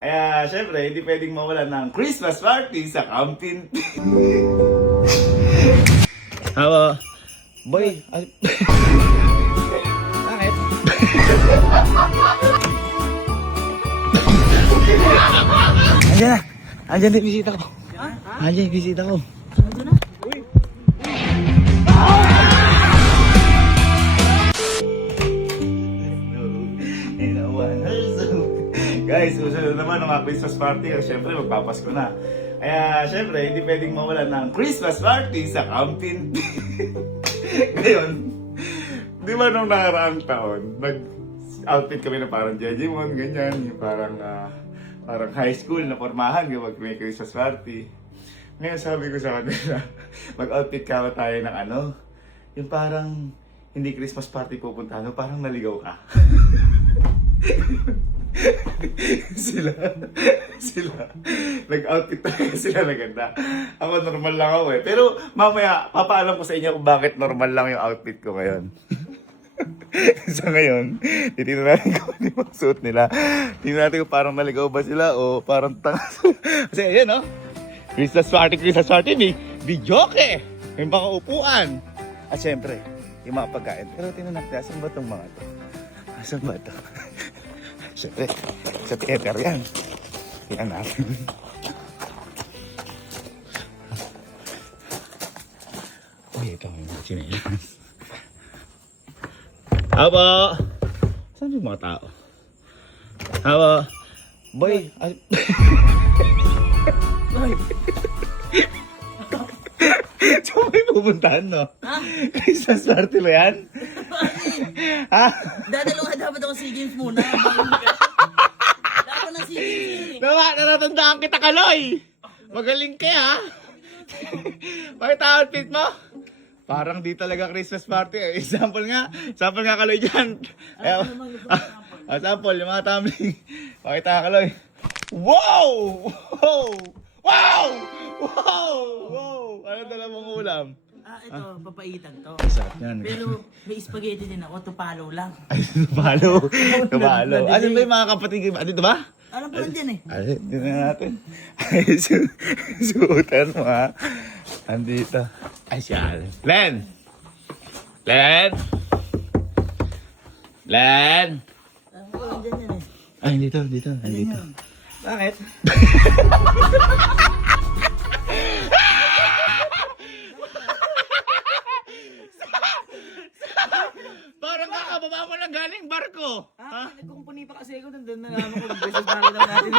Kaya, syempre, hindi pwedeng mawala ng Christmas party sa Camping. Hawa. Boy. Bakit? Andiyan na. Andiyan na yung bisita ko. Andiyan yung bisita ko. Guys, susunod naman ng Christmas party. Siyempre, magpapasko na. Kaya, siyempre, hindi pwedeng mawala ng Christmas party sa Camping. Ngayon, di ba nung nakaraang taon, nag-outfit kami na parang Jejimon, ganyan, yung parang high school na pormahan kapag may Christmas party. Ngayon sabi ko sa kanila, mag-outfit ka tayo ng ano, yung parang hindi Christmas party pupuntahan, parang naligaw ka. sila nag-outfit tayo, sila na ganda. Ako normal lang ako eh. Pero mamaya papaalam ko sa inyo kung bakit normal lang yung outfit ko ngayon. So ngayon, titignan natin kung ano yung suot nila. Tingnan natin kung parang naligaw ba sila o parang tanga. Kasi ayan oh, Christmas party, may joke eh. May mga upuan. At syempre, yung mga pagkain. Pero tingnan natin, asan ba itong mga to? Asan ba ito? Siyempre, sa theater yan. Tingnan natin. Uy, ito ang mga chinelas. Haba! Saan yung mga tao? Haba! Boy! Boy! Saan may pupuntahan, no? Ha? Christmas party ba yan? Ha? Dadalawa dapat ako SEA Games muna. Dapat ng SEA Games. Natatandaan kita, Kaloy! Magaling ka, ha? Bakit outfit mo? Parang di talaga Christmas party. Example nga, Kaloy dyan. Sample, yung mga tumbling. Pakita ka, Kaloy. Wow! Wow! Wow! Wow! Wow! Ano dala mong ulam? Ito, papaitan to. Sarap yan. Pero may spaghetti din ako, tupalo lang. Ay, tupalo. Ano ba yung mga kapatid? Dito ba? Alam ko lang dyan eh. Ay, tingnan natin. Ay, suotan mo ha. Andito. Ay, siya. Len! Len! Len! Alam ko lang dyan yan eh. Ay, dito. Andito. Bakit? Parang kakababa mo lang galing barko. Ha? Nagkumpuni pa kasi ako nandun na naman kung Christmas party lang natin.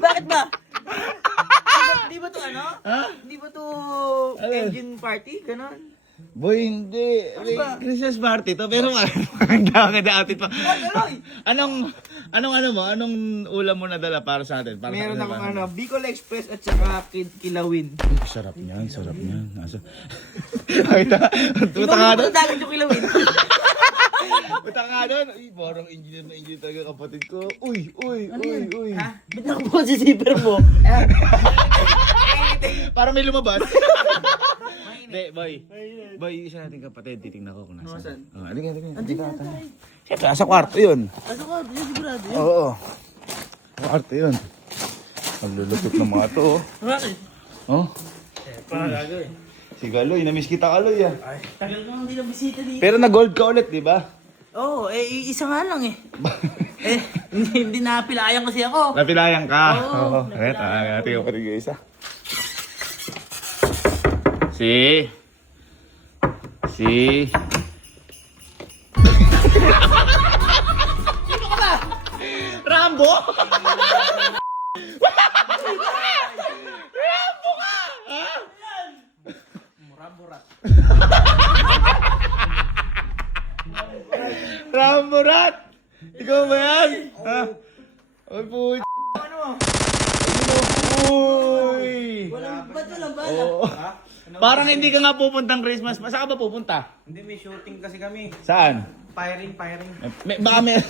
Bakit ba? Di ba to ano? Ha? Di ba to engine party? Ganon? Boy, hindi. Ano ba? Christmas party to, pero maganda outfit pa. Anong ulam mo nadala para sa atin? Para Meron sa akong kanila? Bicol Express at saka Kilawin. Sarap niyan. Nasa. Punta nga doon. Dagat yung Kilawin. Punta nga doon. Uy, parang engineer talaga kapatid ko. Uy. Ha? Ba't nakabuha si zipper mo? Parang may lumabas. Hindi, boy. Boy, isa nating kapatid. Titingnan ko kung nasaan. Nasaan? Halika. Andito na tayo. Siyempre, sa kwarto yun. Ano ka? Di sigurado yun. Oo. Sa kwarto yun. Maglulutot ng mga to. Bakit? Oh. Parang gagawin. Si Galoy, namiss kita Galoy ah. Ay, tagal ko nang hindi na bisita dito. Pero nag-gold ka ulit, di ba? Oo, isa nga lang eh. Hindi napilayan kasi ako. Napilayan ka. Oo, Napilayan. Natin ko pa rin isa. Si... Sino ka ba? Rambo? Rambo ka! Ha? Muramurat. Ramborat! Ikaw ba yan? Ha? Ay po. Ano mo? Uy! Walang bala. Oo. Parang hindi ka nga pupuntang Christmas. Saan ka ba pupunta? Hindi, may shooting kasi kami. Saan? Firing. Baka may...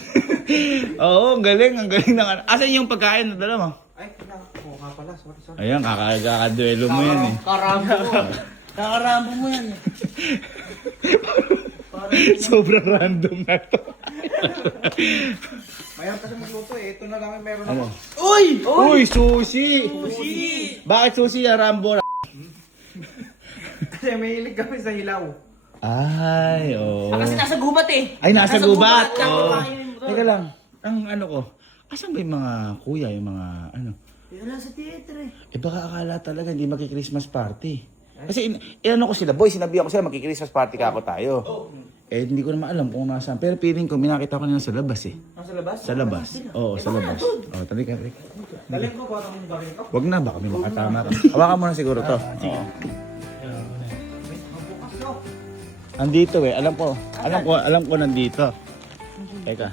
Oo, ang galing ng ano. Asan yung pagkain na dala mo? Ay, oo nga pala. Sorry. Ayan, kakakaduelo mo yan eh. Kakarambo mo yan eh. Sobrang random na to. Mayroon kasi magluto eh. Ito na lang yung meron Ano? ako. Uy, sushi! Bakit sushi ya, Rambo? Kasi mahilig kami sa hilaw. Ay, oo. Kasi nasa gubat eh. Ay, nasa gubat! Nasa Oo. gubat. Teka lang, ang ano ko, asan ba yung mga kuya, yung mga ano? Wala sa theater eh. Eh baka akala talaga hindi maki-Christmas party. Kasi inano ko sila, boy, sinabihan ko sila maki-Christmas party ka ako tayo. Eh hindi ko naman alam kung nasaan. Pero feeling ko, minakita ko nila sa labas eh. Nasa labas? Sa labas. Oo, sa labas. Oo, tali ka. Dalhin ko parang yung baril ko. Wag na, baka may makatama ka. Hawakan mo na siguro to. Oo. Bukas no? Andito eh, alam ko nandito. Teka.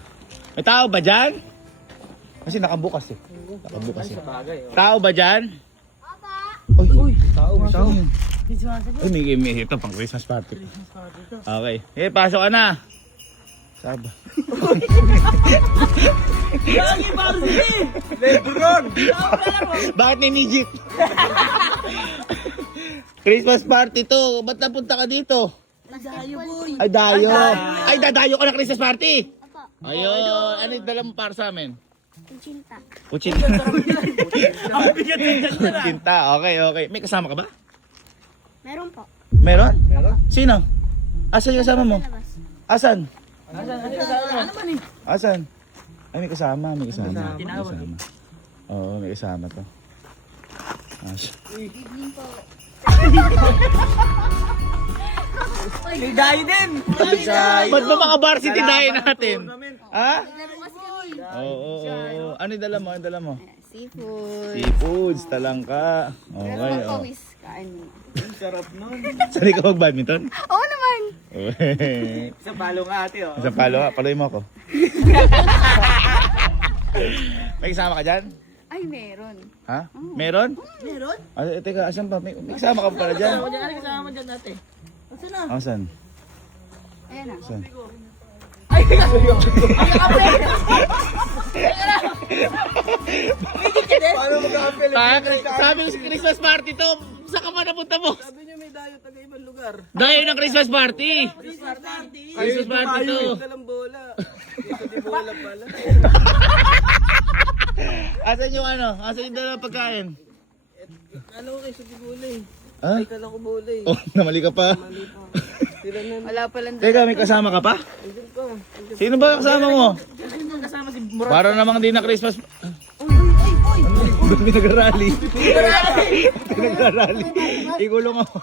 May tao ba dyan? Kasi nakabukas eh. Nakabukas eh. Bagay oh. Tao ba dyan? Uy, tao. Uy, may ito pang Christmas party. Okay. Eh, pasok ka na. Saba. Lagi ba ako sige? Lebron! Bakit ninijit? Christmas party to. Ba't napunta ka dito? Dayo boy. Ay, dayo. Ay, dadayo ka na Christmas party. Ayun. Ano yung dala mo para sa amin? Kuchinta. Kuchinta. Ang bigat ng ganda. Kuchinta. Okay, okay. May kasama ka ba? Meron po. Meron? Sino? Asan yung kasama mo? Labas. Asan? Ano man eh? Asan? Ay, may kasama. May kasama. May Tinawag kasama. Oo, may kasama to. Evening po. May dayo din. Ba't ba mga varsity dahil natin? Ha? Laro kasi kami. Oo. Ano yung dala mo? Ano yung dala mo? Seafood. Seafoods, talangka. Pero Okay, oh. pawis. Kain mo. Sarap nun. Sali ka mag-badminton? Oo naman. Sa palo nga ate oh. Isang palo ka, paloy mo ako. May kasama ka dyan? Ay, meron. Ha? Meron? Meron? Teka, asan pa? May kasama ka pa pala dyan? Ano dyan? Kasama mo dyan natin. Saan na? Asan? Ayan na. Asan? Ay, Paano mag-a-appel? Sabi ko si Christmas party to. Saan ka pa napunta mo? sabi niyo may dayo taga ibang lugar. Dahil ng Christmas party. Christmas party. Christmas party to. Dalang bola. Dito di bola pala. Asan yung ano? Asan yung dala pagkain? Ano ko kayo sa bola eh. Ha? Kala ko bola eh. Oh, namali ka pa. Sila na. Wala palang Teka, may kasama ka pa? Andun pa. Sino ba kasama mo? Sino kasama si Murad? Para namang di na Christmas. Uy! Ba't pinagrally? Pinagrally. Ikulong ako.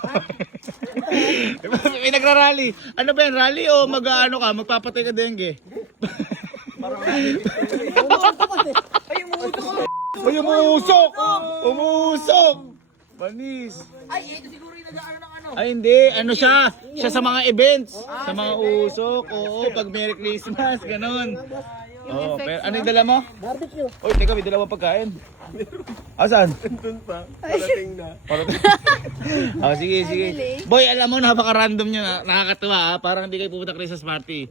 Pinagrally. Ano ba yan? Rally o mag-ano ka? Magpapatay ka dengue? Ay, umuuto ko! Ay, umuusok! Umuusok! Banis. Ay, ito siguro yung nag-aano ng ano. Ay, hindi. Ano siya? Siya sa mga events. Sa mga usok. Oo, pag Merry Christmas. Ganon. Oo, pero ano yung dala mo? Barbecue. Uy, teka, may dala mo pagkain. Asan? Doon pa. Parating na. Oh, sige, sige. Boy, alam mo, napaka-random nyo. Nakakatuwa, ha? Parang hindi kayo pupunta Christmas party.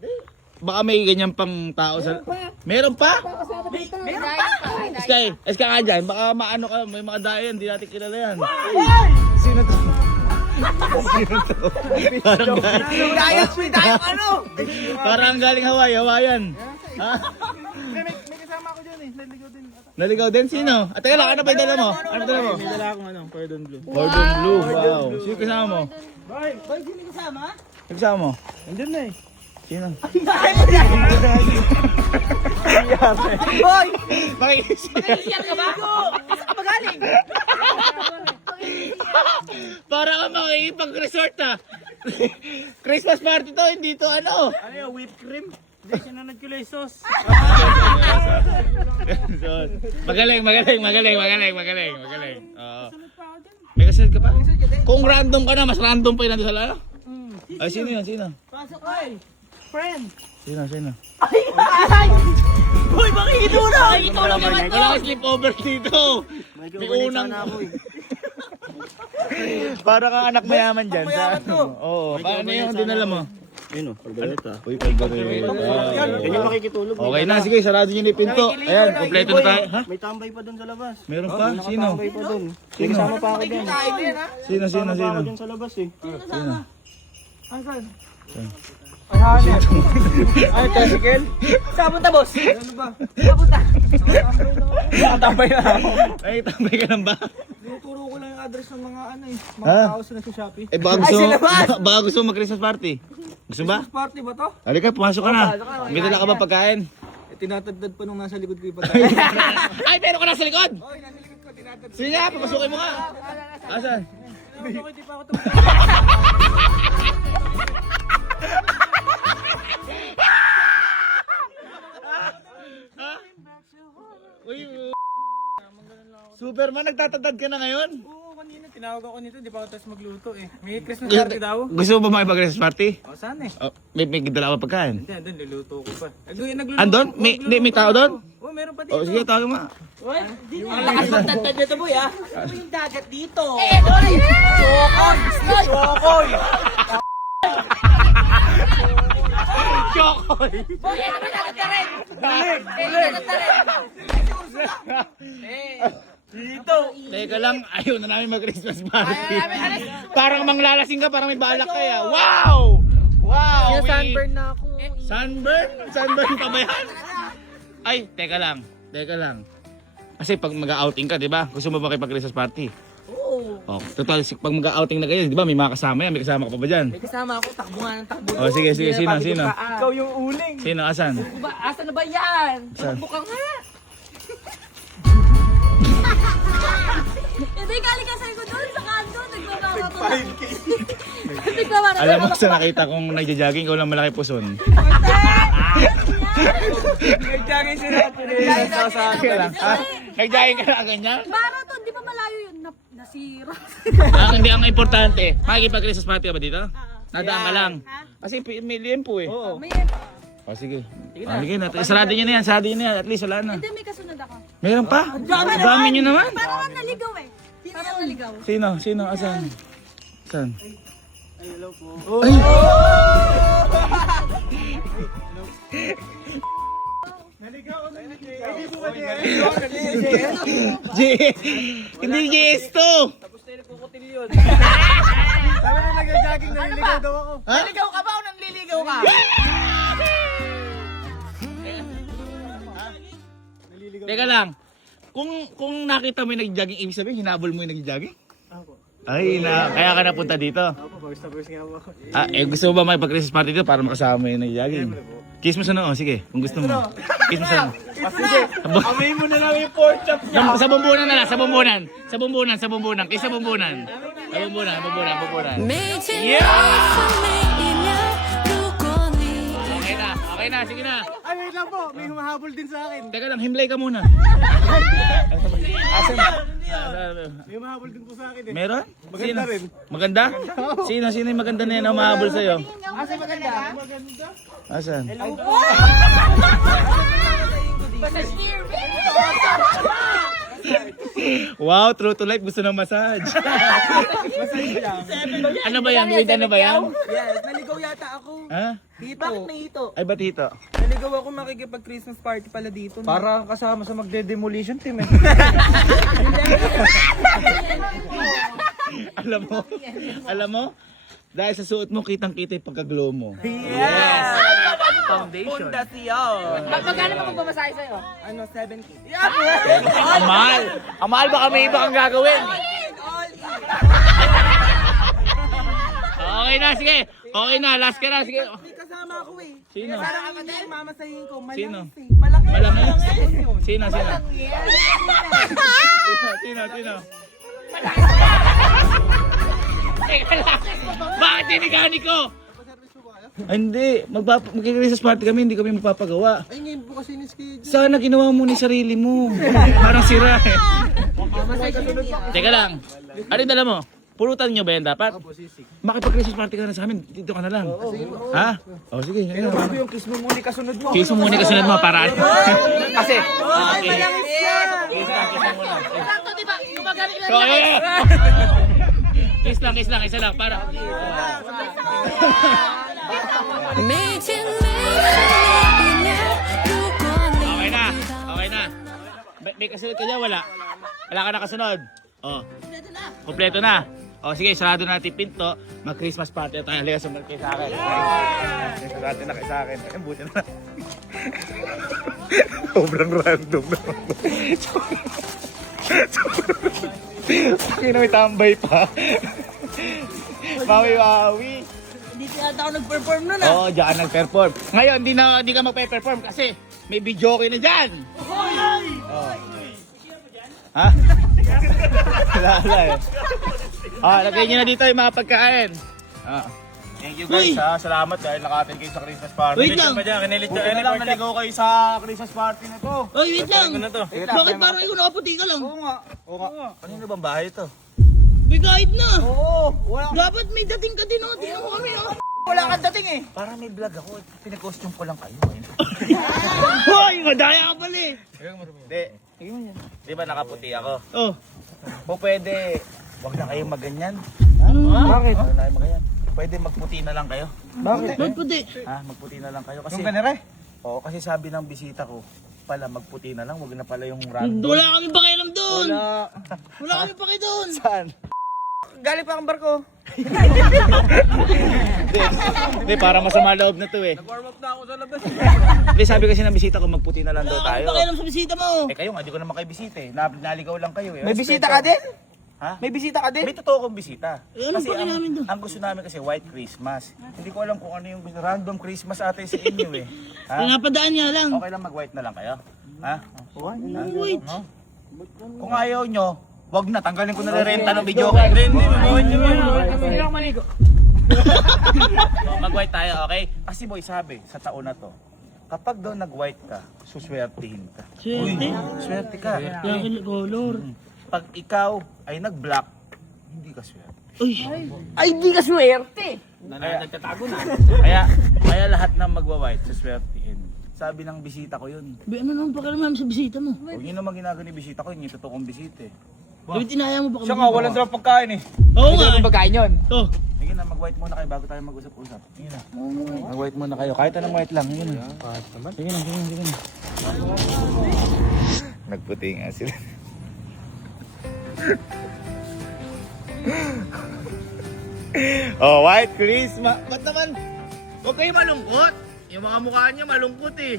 Baka may ganyan pang tao sa... Meron pa? Meron pa. Sky, ka nga dyan. Baka maano ka, may mga dayan, hindi natin kilala yan. Sino to? Sino to? Parang May dayo ano? parang galing Hawaii, Hawaiian. Ha? May kasama ako dyan eh. Naligaw din. Naligaw din? Sino? At teka lang, ano ba yung dala mo? Ano dala mo? May dala akong ano, cordon bleu. Cordon blue, wow. Sino kasama mo? Boy, sino kasama? Sino kasama mo? Andun na eh. Sino? Boy! Makikisip. Iyan ka ba? Saan ka ba galing? Para ka makikipag-resort ha. Christmas party to, hindi to ano. Ano yung whipped cream? Hindi siya na nagkulay sauce. Magaling. Oo. May kasunod ka pa? Kung random ka na, mas random pa yun nandun sa lalo. Ay, sino yun? Sino? Pasok ay! Friend! Sino? Ay! Boy, makikitulong! Makikitulong naman to! Wala ka sleepover dito. May unang... Para ka anak mayaman dyan. Mayaman to. Oo. Paano yung dinala mo? Ayun o, pagbalita. Uy, pagbarita. Yan yung makikitulog. Okay na, sige, sarado nyo na yung pinto. Ayan, kompleto na tayo. Ha? May tambay pa doon sa labas. Meron pa? Sino? Tambay pa doon. May kasama pa ako doon. Kain mo yan ha? Sino? Kasama pa ako doon sa labas eh. Sino? Asan? Ay, hanep. Ay, tricycle? Saan punta, boss? Ano ba? Saan punta? Nakatambay na ako. Ay, tambay ka lang ba? Tinuturo ko lang yung address ng mga ano eh. Ha? Mga tao sa Shopee. Eh, baka gusto, baka gusto mo mag-Christmas party. Gusto ba? Christmas party ba to? Halika, pumasok ka na. May dala ka ba pagkain? Eh, tinatagdad pa nung nasa likod ko yung pagkain. Ay, meron ka na sa likod! Oy, nasa likod ko, tinatagdad. Sige nga, papasukin mo nga. Asan? Bakit di pa ako Uy, Superman, nagtatadad ka na ngayon? Oo, kanina tinawag ako nito, di pa ako tapos magluto eh. May Christmas party daw. Gusto mo ba makipag-Christmas party? O, saan eh? Oh, may dala ka ba pagkain? Hindi, andun, luluto ko pa. Nagluto. Andon? May tao doon? Oo, meron pa dito. Oh, sige, tawag mo. Ang lakas magtantad nito, boy, ah. Ano yung dagat dito? Chokoy! Chokoy! Boy, ano ba dagat ka rin? Dagat ka rin. Dito! Teka lang, ayaw na namin mag-Christmas party. Parang manglalasing ka, parang may balak ka ya. Wow! Wow! Sunburn na ako. Sunburn? Sunburn pa ba yan? Ay, teka lang. Kasi pag mag-outing ka, di ba? Gusto mo ba makipag-Christmas party? Oo. Oh, total, pag mag-outing na kayo, di ba? May mga kasama yan. May kasama ka pa ba dyan? May kasama ako, takbo nga ng takbo. Oh, sige. Sino? Ikaw yung uling. Sino? Asan? Asa na ba yan? Saan? Bukang nga. Hindi, galing kasi ko doon sa kanto. Nagbabawa ko. 5K. Nagbabawa na. Alam mo, sa nakita kong nagja-jogging, ikaw lang malaki puson. Nag-jogging sila. Sige lang. Ah, nag-jogging ka na ganyan? Marathon, di pa malayo yun. Nasira. Ang importante, makikipag-Christmas party ka ba dito? Nadaan ka lang. Kasi may liempo eh. Oo. May, O sige. Sige na. Sarado nyo na yan. At least wala na. hindi, may kasunod ako. Meron pa? Dami nyo naman. Parang naligaw eh. Parang naligaw. Sino? Asan? Saan? Hello po. Naligaw ako na hindi po ba Hindi GS to! Tapos tayo nagkukutil yun. Sabi na nag-jogging, naliligaw daw ako. Naligaw ka ba o nanliligaw ka? Teka lang. Kung nakita mo yung nag-jogging, ibig sabihin, hinabol mo yung nag-jogging? Ako. Ay, kaya ka napunta dito. Ako, pawis na pawis nga ako. Gusto mo ba makipag-Christmas party dito para makasama mo yung nag-jogging? Kiss mo sa noo, sige. Kung gusto mo. Kiss mo sa noo. Sige, amoy mo na lang yung pork chop niya. Sa bumbunan na lang, sa bumbunan. Kiss sa bumbunan. Sa bumbunan. Okay na, sige na. Ay, wait lang po. May humahabol din sa akin. Teka lang, himlay ka muna. May humahabol din po sa akin eh. Meron? Maganda rin. Maganda? Sino yung maganda na yan na umahabol sa'yo? Asa maganda? Asan? Basta steer. Wow, true to life, gusto ng massage. Ano ba yan? Wait, ano ba yan? Yes, naligaw yata ako. Ha? Hito. Bakit may hito? Ay, ba't hito? Naligaw ako makikipag-Christmas party pala dito. Para kasama sa magde-demolition team eh. Alam mo? Dahil sa suot mo, kitang-kita yung pagka-glow mo. Yes! Foundation. Magkano pa magpamasahe sa'yo? Ano, 7K. Ang mahal, baka may iba kang gagawin. Okay na, sige. Okay na, last ka na, sige. May kasama ako eh. Sino? Parang hindi yung mamasahin ko. Sino? Malaki eh. Malaki. Malaki? yun. Sino? Teka lang. Bakit tinigani ko? Ay, hindi. Mag-Christmas party kami, hindi kami magpapagawa. Ay, ngayon po kasi ni-schedule. Sana ginawa mo ni sarili mo. Parang sira eh. Teka lang. Ano yung dala mo? Pulutan nyo ba yan dapat? Makipag-Christmas party ka na sa amin. Dito ka na lang. Ha? O sige. Ngayon. Ano yung kiss mo muna kasunod mo? Kiss mo muna kasunod mo para kasi. Ay, malangis yan! Sakto, di ba? Gumagano yung So, kiss lang. Isa lang. Para. Okay na. May kasunod ka dyan? Wala ka na kasunod? Oh. Kompleto na. O sige, sarado natin pinto. Mag-Christmas party tayo. Halika, sumunod kayo sa akin. Sarado na kayo sa akin. Ay, buti na. Sobrang random naman. Bakit na may tambay pa? Mawi-wawi. Hindi yata ako nag-perform nun ah. Oo, diyan nag-perform. Ngayon, di ka magpe-perform kasi may video okay na dyan. Ha? Wala eh. Lagay nyo na dito yung mga pagkain. Thank you guys ha. Salamat dahil naka-attend kayo sa Christmas party. Wait lang. Kinilit na lang naligaw kayo sa Christmas party na to. Oy, wait lang. Bakit parang ikaw nakaputi ka lang? Oo nga. Kanino bang bahay ito? Bigayit na. Oo, wala. Dapat may dating ka din oh. Tingnan mo kami oh. Wala kang dating eh. Para may vlog ako. Pinag-costume ko lang kayo. Hoy, madaya ka pala eh. Hindi. Di ba nakaputi ako? Oh. O pwede, wag na kayong maganyan. Bakit? Wag na kayong maganyan. Pwede magputi na lang kayo. Bakit? Ba't puti? Magputi na lang kayo. Kasi, Yung ganere? oo, kasi sabi ng bisita ko, pala magputi na lang, wag na pala yung random. Wala kami pakialam doon. Wala. Wala kami paki doon. Saan? Galing pa ang barko. Hindi, para masama loob na to eh. Warm up na ako sa labas. Hindi, sabi kasi ng bisita ko, magputi na lang daw Wala kami tayo. pakialam sa bisita mo. Eh kayo nga, di ko naman kayo bisita eh. Naligaw lang kayo eh. May bisita ka din? Ha? May bisita ka din? May totoo kong bisita. Eh, anong Kasi paki namin doon? ang gusto namin kasi white Christmas. Hindi ko alam kung ano yung gusto. Random Christmas ate sa inyo eh. Ha? Pinapadaan niya lang. Okay lang mag-white na lang kayo? Ha? Wait. No? Kung ayaw nyo, wag na. Tanggalin ko na renta ng video kayo. Hindi ako maligo. Mag-white tayo, okay? Kasi boy, sabi, sa taon na to, kapag daw nag-white ka, suswertihin ka. Swerte. Swerte ka. Yakil color. Pag ikaw ay nag-black, hindi ka swerte. Uy. Ay, di ka swerte. Nagtatago na. Kaya lahat ng magwa-white, suswertihin. Sabi ng bisita ko yun. Ano naman pakialam namin sa bisita mo? Huwag nyo naman ginagano yung bisita ko, yun yung totoo kong bisita eh. Dapat inaya mo pa kami. Siya nga, walang sarap pagkain eh. Oo nga. Ano pagkain yun? Oh. Sige na, mag-white muna kayo bago tayo mag-usap-usap. Sige na. Mag-white muna kayo. Kahit anong white lang. Sige na. Sige na. Nagputi nga sila. Oh, white Christmas. Ba't naman? Huwag kayo malungkot. Yung mga mukha niyo malungkot eh.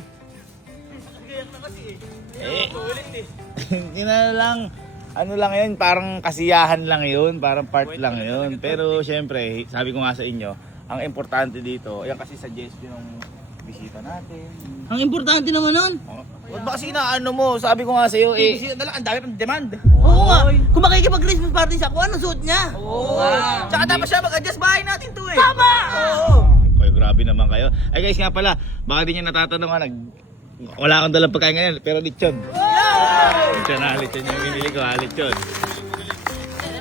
Hindi na lang. Ano lang yun, parang kasiyahan lang yun, parang part lang yun. Pero syempre, sabi ko nga sa inyo, ang importante dito, yan kasi suggestion ng bisita natin. Ang importante naman nun. Huwag ba kasi inaano mo, sabi ko nga sa iyo eh. Bisita na lang, ang dami pang demand. Oo nga. Kung makikipag-Christmas party siya, kung anong suot niya. Oo. Tsaka dapat siya mag-adjust bahay natin to eh. Tama! Oo. Kayo, grabe naman kayo. Ay guys nga pala, baka di nyo natatanungan, wala akong dalang pagkain ngayon, pero lechon. Lechon yung binili ko, lechon.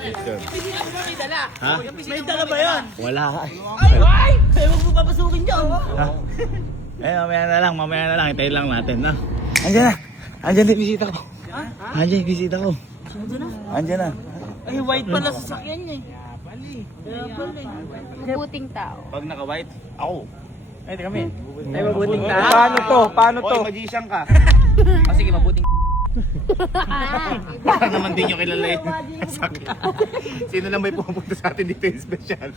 Lechon. Ha? May dala ba yan? Wala. Ay! Kaya huwag mo papasukin dyan. Ha? Mamaya na lang, hintayin lang natin, no? Andiyan na! Andiyan yung bisita ko. Andiyan yung bisita ko. Andiyan na. Ay, white pala sa sakyan niya eh. Kaya pala eh. Mabuting tao. Pag naka-white, ako. Ay, kami. Ay, mabuting ta. Paano to? Paano to? Oy, magician ka. Sige, mabuting Baka naman din nyo kilala yun. Sakit. Sino lang may pumunta sa atin dito yung special?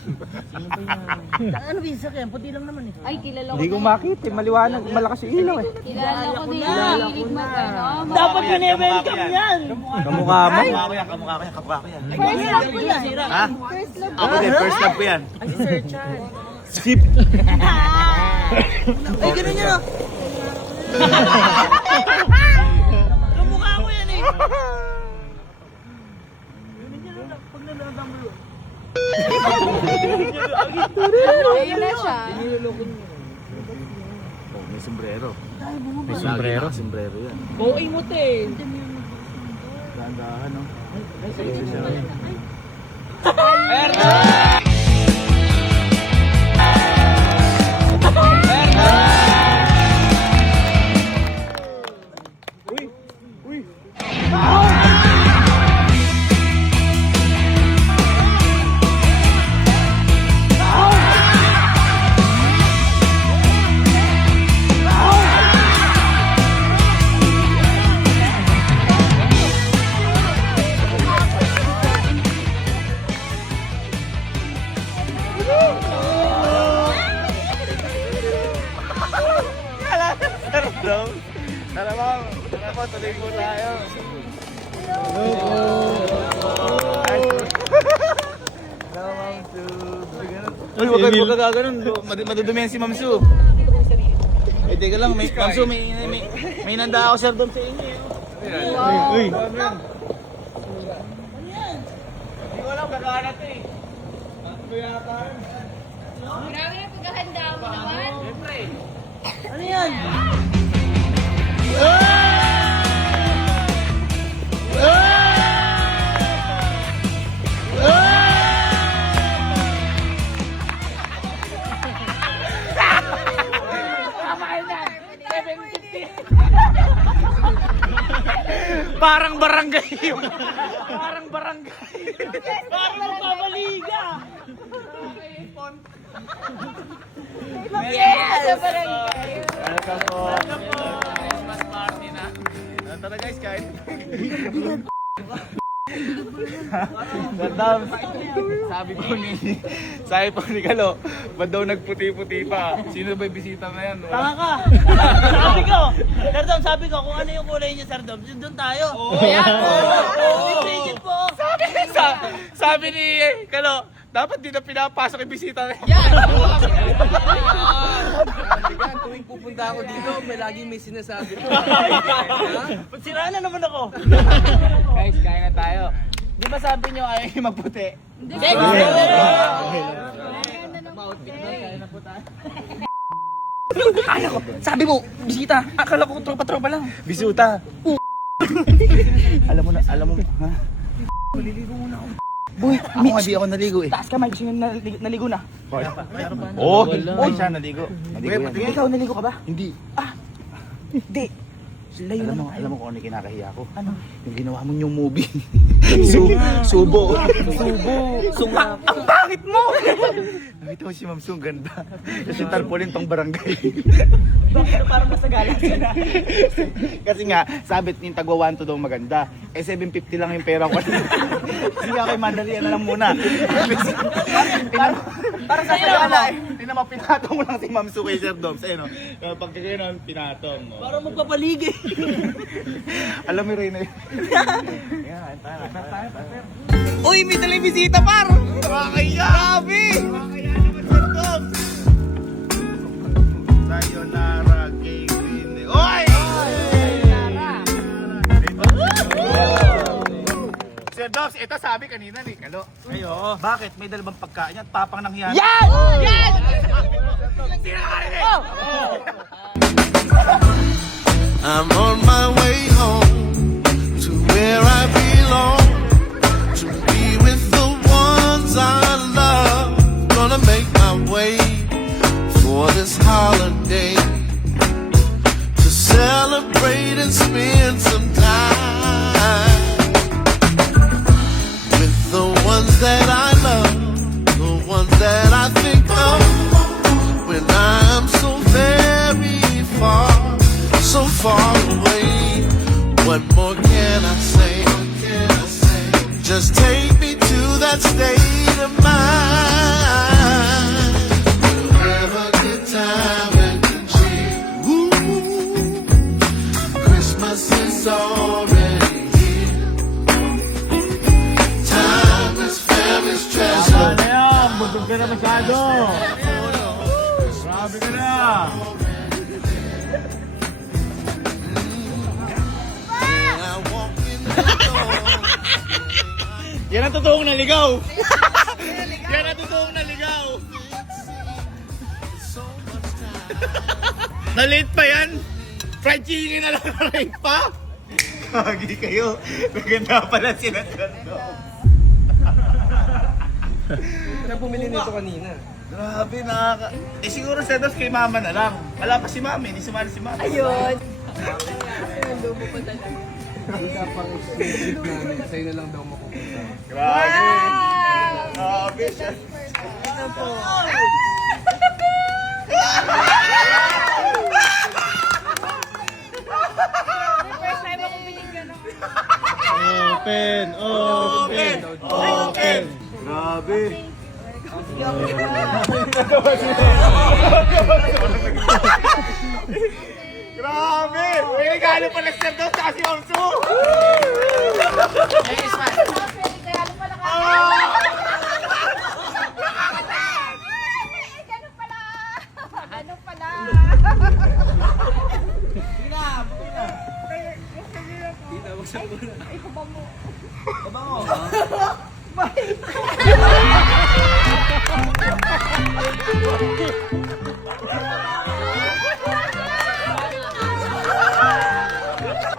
Ano ba yung sakyan? Puti lang naman eh. Ay, kilala ko Hindi ko na. makita eh. Maliwanag. Malakas yung ilaw eh. Kilala ko din yan. Hilig mag-ano. Dapat welcome yan. Kamukha mo. Kamukha ko yan. First love ko yan. Ha? First love Ako din, first love ko yan. Skip. Ay, ganun yun oh. Kamukha ko yan eh. Ayun na siya. Oh, may sombrero. May sombrero? Sombrero yan. Okay mo te. Dahan-dahan, no? Uy, wag ka gaganon. Madudumi yan si Ma'am Su. Eh, teka lang, Ma'am Su, may nanda ako, Sir Dom, sa inyo. Uy. Hindi ko alam, gagana to eh. Grabe na paghahanda mo naman. Siyempre. Ano yan? Parang barangay yun. Parang barangay. Parang magpapaliga! Yes! Sa barangay. Welcome po. Christmas party na. Tara guys, kain. Gandam, sabi po ni Kalo, ba't daw nagputi-puti pa? Sino ba yung bisita na yan? Tanga ka! sabi ko, kung ano yung kulay niya, Sir Dom, doon tayo. Imagine po. Sabi ni Kalo, dapat di na pinapasok yung bisita na yan. Tuwing pupunta ako dito, may laging may sinasabi ko. Siraan na naman ako. Guys, kain na tayo. Di ba sabi nyo ayaw yung magputi? Hindi. Sabi mo, bisita. Akala ko tropa-tropa lang. Bisuta. alam mo, ha? Boy, Ako nga di ako naligo eh. taas kamay, gusto nyo naligo na. Oo, oh, siya naligo. Naligo yan. Ikaw, naligo ka ba? Hindi. Hindi. Layo na. Alam mo kung ano yung kinakahiya ko? Ano? Yung ginawa mo yung movie. Subo. Sunga. Ang pangit mo! Nakita mo si Ma'am Su, ang ganda. Kasi tarpaulin pang barangay. Bakit parang masagala sila? Kasi nga, sabi yung tagwa 1 to daw maganda. Eh 750 lang yung pera ko. Sige ako, madalian na lang muna. Para sa sagala. Tingnan mo, pinatong mo lang si Ma'am Su kay Sir Dom. Sa'yo, no? Pag kaya pinatong. No? Para magpapaligi. Alam mo rin eh. Uy, may dalang bisita, par! Grabe! Sayonara kay Winnie. Oy! Sir Dobbs, ito sabi kanina ni Kalo. Ayo, bakit? May dalawang pagkain yan, tapang ng hiyan. Yan! Yan! I'm on my way home to where I belong, to be with the ones I love. Gonna make my way for this holiday to celebrate and spend some time with the ones that I love, the ones that I think of when I'm so very far, so far away. What more can I say? Just take me to that state of mind. We'll have a good time and cheer. Ooh, Christmas is already here. Timeless family's treasure. Busog ka na masyado. Grabe ka na. I walk in the door. Yan ang totoong naligaw. Yan ang totoong naligaw. Na-late pa yan. Fried chicken na lang na-late pa. Kagi kayo. Maganda pala sila dito. Kaya bumili nito kanina. Grabe, nakaka... Eh siguro sa dos kay mama na lang. Wala pa si mama, hindi sumali si mama. Ayun. Usapang exclusive namin. Sa'yo na lang daw makukuha. Grabe. Grabe siya. First time ako binigyan ng... Open. Grabe. Grabe! May regalo pala sa dos sa si Orso! Regalo pala ka.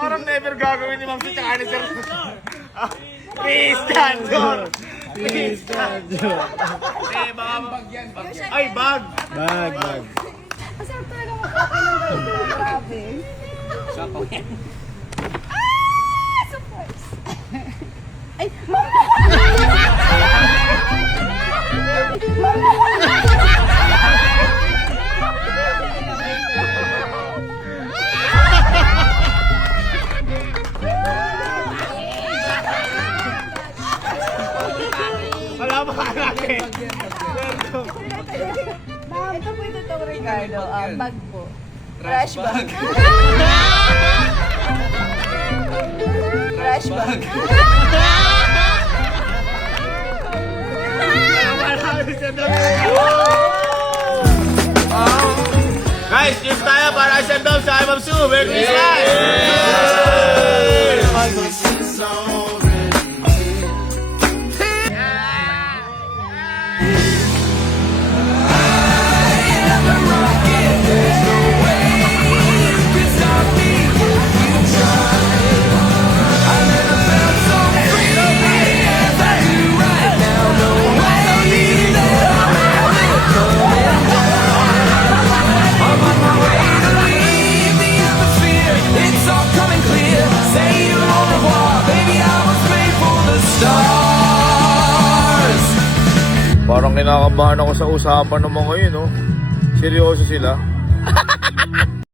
Parang never gagawin ni Ma'am si tsaka ni Sir. Christian Dior! Christian Dior! Eh, baka bag yan. Ay, bag! Bag. Masarap talaga mag-open ng ganito. Grabe. Surprise! Ay, Wala ba ka natin? Ma'am, ito po ito Ricardo. Bag po. Trash bag. Trash bag. Guys, cheers tayo para sa Dom sa Ma'am Sue. Merry Christmas! It's already It's all coming clear. Say you au revoir, baby. I was made for the stars. Parang kinakabahan ako sa usapan ng mga yun, no? Seryoso sila.